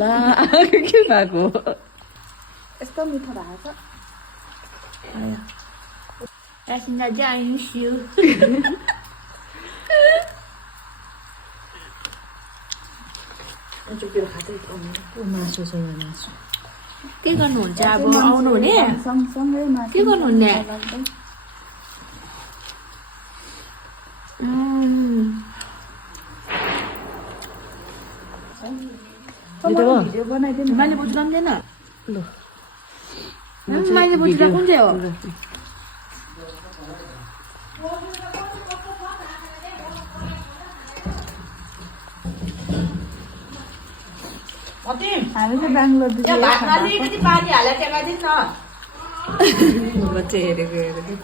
ला के भएको यस्तो मिठो भएको छ Rasinda I miss you. मासु छ यहाँ मासु के गर्नुहुन्छ अब आउनु हुने सँगसँगै के गर्नुहुने भिडियो बनाइदिनु मैले बुझ्दैन ल मैले बुझ्दा कुन चाहिँ हो हामी चाहिँ बेङ्गलोर भातमा अलिकति पानी हालेर टेकाइदिनु न म चाहिँ हेरेको